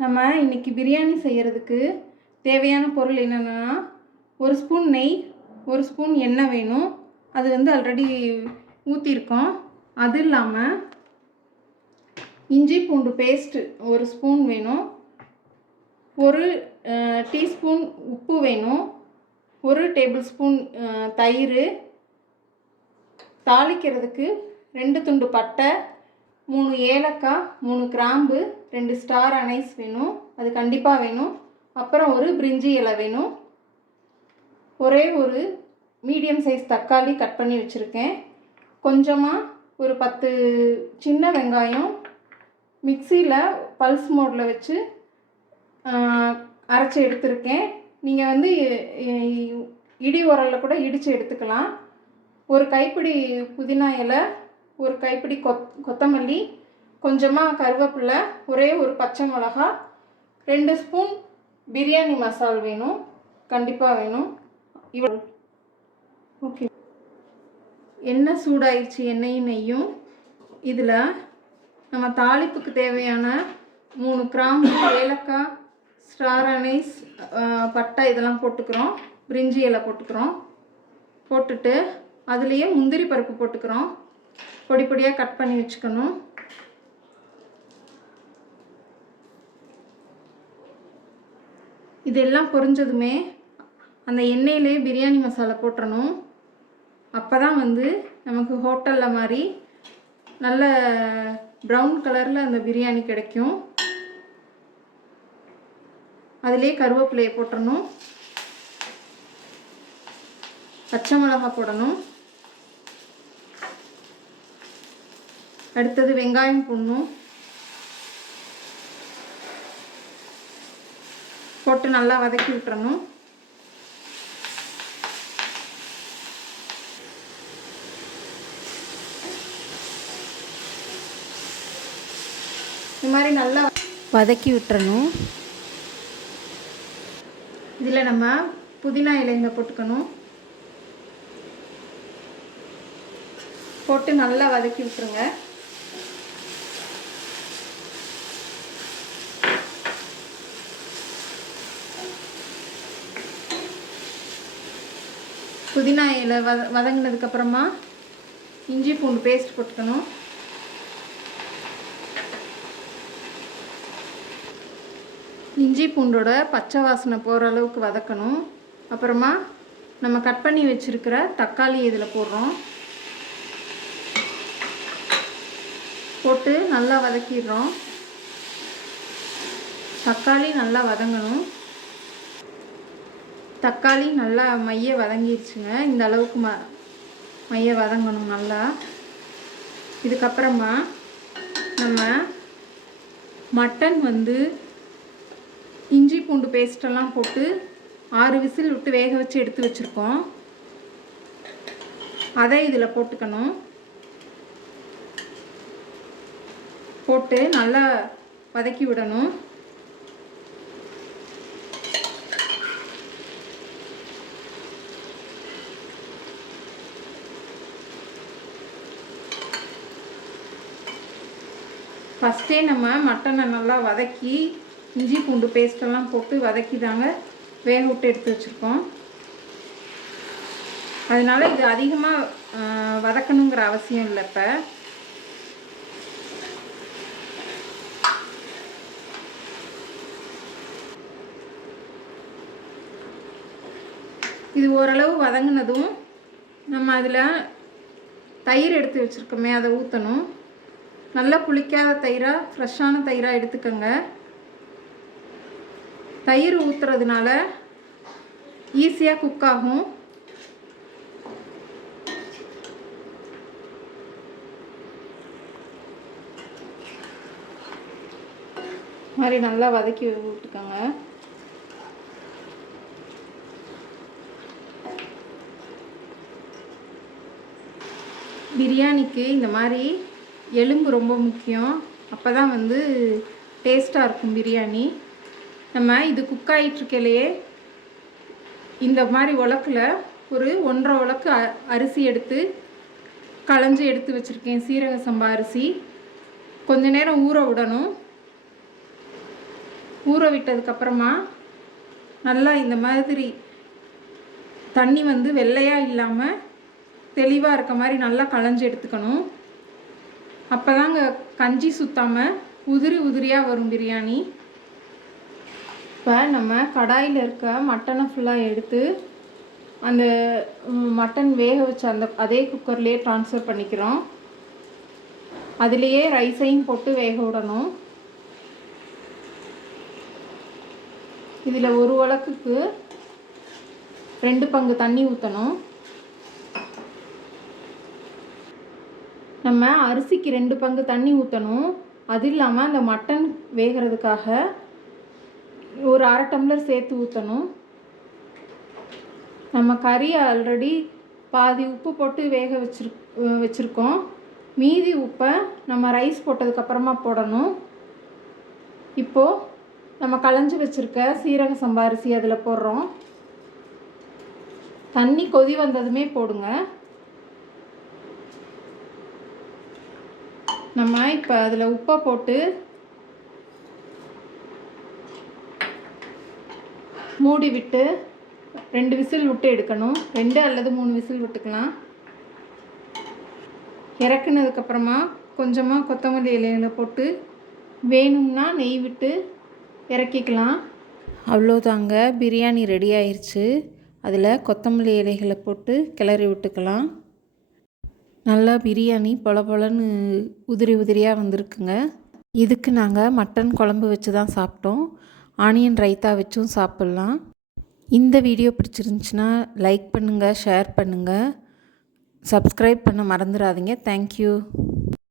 நம்ம இன்றைக்கி பிரியாணி செய்கிறதுக்கு தேவையான பொருள் என்னென்னா, ஒரு ஸ்பூன் நெய், ஒரு ஸ்பூன் எண்ணெய் வேணும். அது ஆல்ரெடி ஊற்றிருக்கோம். அது இல்லாமல் இஞ்சி பூண்டு பேஸ்ட்டு ஒரு ஸ்பூன் வேணும். ஒரு டீஸ்பூன் உப்பு வேணும். ஒரு டேபிள் ஸ்பூன் தயிர். தாளிக்கிறதுக்கு 2 துண்டு பட்டை, 3 ஏலக்காய், 3 கிராம்பு, 2 ஸ்டார் அனைஸ் வேணும். அது கண்டிப்பாக வேணும். அப்புறம் ஒரு பிரிஞ்சி இலை வேணும். ஒரே ஒரு மீடியம் சைஸ் தக்காளி கட் பண்ணி வச்சுருக்கேன். கொஞ்சமாக ஒரு 10 சின்ன வெங்காயம் மிக்சியில் பல்ஸ் மோடில் வச்சு அரைச்சி எடுத்துருக்கேன். நீங்கள் இடி உரலில் கூட இடித்து எடுத்துக்கலாம். ஒரு கைப்பிடி புதினா இலை, ஒரு கைப்பிடி கொத்தமல்லி, கொஞ்சமாக கருவேப்பிலை, ஒரே ஒரு பச்சை மிளகா, 2 ஸ்பூன் பிரியாணி மசால் வேணும். கண்டிப்பாக வேணும். ஓகே, எண்ணெய் சூடாயிடுச்சு. எண்ணெயும் நெய்யும். இதில் நம்ம தாளிப்புக்கு தேவையான 3 கிராம்பு, ஏலக்காய், ஸ்டார் அனைஸ், பட்டை இதெல்லாம் போட்டுக்கிறோம். பிரிஞ்சி இலை போட்டுக்கிறோம். போட்டுட்டு அதுலேயே முந்திரி பருப்பு போட்டுக்கிறோம். பொடி பொடியாக கட் பண்ணி வச்சுக்கணும். இதெல்லாம் பொரிஞ்சதுமே அந்த எண்ணெயிலே பிரியாணி மசாலா போட்டுறணும். அப்போ தான் நமக்கு ஹோட்டலில் மாதிரி நல்ல ப்ரௌன் கலரில் அந்த பிரியாணி கிடைக்கும். அதிலே கருவேப்பிலையை போட்டுறணும். பச்சை மிளகா போடணும். அடுத்தது வெங்காயம் போடணும். போட்டு நல்லா வதக்கி விட்டுறணும். இந்த மாதிரி நல்லா வதக்கி விட்டுறணும். இதில் நம்ம புதினா இலைங்க போட்டுக்கணும். போட்டு நல்லா வதக்கி விட்டுருங்க. புதினா இலை வதங்கினதுக்கப்புறமா இஞ்சி பூண்டு பேஸ்ட் போட்டுக்கணும். இஞ்சி பூண்டோட பச்சை வாசனை போகிற அளவுக்கு வதக்கணும். அப்புறமா நம்ம கட் பண்ணி வச்சுருக்கிற தக்காளி இதில் போடுறோம். போட்டு நல்லா வதக்கிடுறோம். தக்காளி நல்லா வதங்கணும். தக்காளி நல்லா மைய வதங்கிடுச்சுங்க. இந்த அளவுக்கு மைய வதங்கணும் நல்லா. இதுக்கப்புறமா நம்ம மட்டன் இஞ்சி பூண்டு பேஸ்ட்டெல்லாம் போட்டு 6 விசில் விட்டு வேக வச்சு எடுத்து வச்சுருக்கோம். அதை இதில் போட்டுக்கணும். போட்டு நல்லா வதக்கி விடணும். ஃபஸ்ட்டே நம்ம மட்டனை நல்லா வதக்கி இஞ்சி பூண்டு பேஸ்ட்டெல்லாம் போட்டு வதக்கி தாங்க வேக விட்டு எடுத்து வச்சுருக்கோம். அதனால் இது அதிகமாக வதக்கணுங்கிற அவசியம் இல்லை. இப்போ இது ஓரளவு வதங்கினதும் நம்ம அதில் தயிர் எடுத்து வச்சுருக்கோமே அதை ஊற்றணும். நல்லா புளிக்காத தயிராக, ஃப்ரெஷ்ஷான தயிராக எடுத்துக்கோங்க. தயிர் ஊற்றுறதுனால ஈஸியாக குக் ஆகும். மாதிரி நல்லா வதக்கி விட்டுக்கோங்க. பிரியாணிக்கு இந்த மாதிரி எலும்பு ரொம்ப முக்கியம். அப்போ தான் டேஸ்ட்டாக இருக்கும் பிரியாணி. நம்ம இது குக் ஆகிட்டுருக்கையிலேயே இந்த மாதிரி உலக்கில் ஒரு 1.5 உலக்கு அரிசி எடுத்து களைஞ்சி எடுத்து வச்சுருக்கேன். சீரக சம்பா அரிசி. கொஞ்ச நேரம் ஊற விடணும். ஊற விட்டதுக்கப்புறமா நல்லா இந்த மாதிரி தண்ணி வந்து வெள்ளையாக இல்லாமல் தெளிவாக இருக்க மாதிரி நல்லா களைஞ்சி எடுத்துக்கணும். அப்போ தாங்க கஞ்சி சுத்தாமல் உதிரி உதிரியாக வரும் பிரியாணி. இப்போ நம்ம கடாயில் இருக்க மட்டனை ஃபுல்லாக எடுத்து அந்த மட்டன் வேக வச்ச அதே குக்கர்லேயே ட்ரான்ஸ்ஃபர் பண்ணிக்கிறோம். அதுலேயே ரைஸையும் போட்டு வேக விடணும். இதில் ஒரு உலக்குக்கு 2 பங்கு தண்ணி ஊற்றணும். நம்ம அரிசிக்கு 2 பங்கு தண்ணி ஊற்றணும். அது இல்லாமல் அந்த மட்டன் வேகிறதுக்காக ஒரு 1/2 டம்ளர் சேர்த்து ஊற்றணும். நம்ம கறி ஆல்ரெடி பாதி உப்பு போட்டு வேக வச்சுருக்கோம். மீதி உப்பை நம்ம ரைஸ் போட்டதுக்கப்புறமா போடணும். இப்போது நம்ம களைஞ்சி வச்சுருக்க சீரக சம்பா அரிசி அதில் போடுறோம். தண்ணி கொதி வந்ததுமே போடுங்க. நம்ம இப்போ அதில் உப்பை போட்டு மூடி விட்டு 2 விசில் விட்டு எடுக்கணும். 2 அல்லது 3 விசில் விட்டுக்கலாம். இறக்குனதுக்கப்புறமா கொஞ்சமாக கொத்தமல்லி இலைகளை போட்டு வேணும்னா நெய் விட்டு இறக்கிக்கலாம். அவ்வளோதாங்க, பிரியாணி ரெடி ஆயிடுச்சு. அதில் கொத்தமல்லி இலைகளை போட்டு கிளறி விட்டுக்கலாம். நல்லா பிரியாணி பொல பொலன்னு உதிரி உதிரியாக வந்திருக்குங்க. இதுக்கு நாங்கள் மட்டன் குழம்பு வச்சு தான் சாப்பிட்டோம். ஆனியன் ரைத்தா வச்சும் சாப்பிட்லாம். இந்த வீடியோ பிடிச்சிருந்துச்சுன்னா லைக் பண்ணுங்கள், ஷேர் பண்ணுங்கள், சப்ஸ்கிரைப் பண்ண மறந்துடாதீங்க. தேங்க்யூ.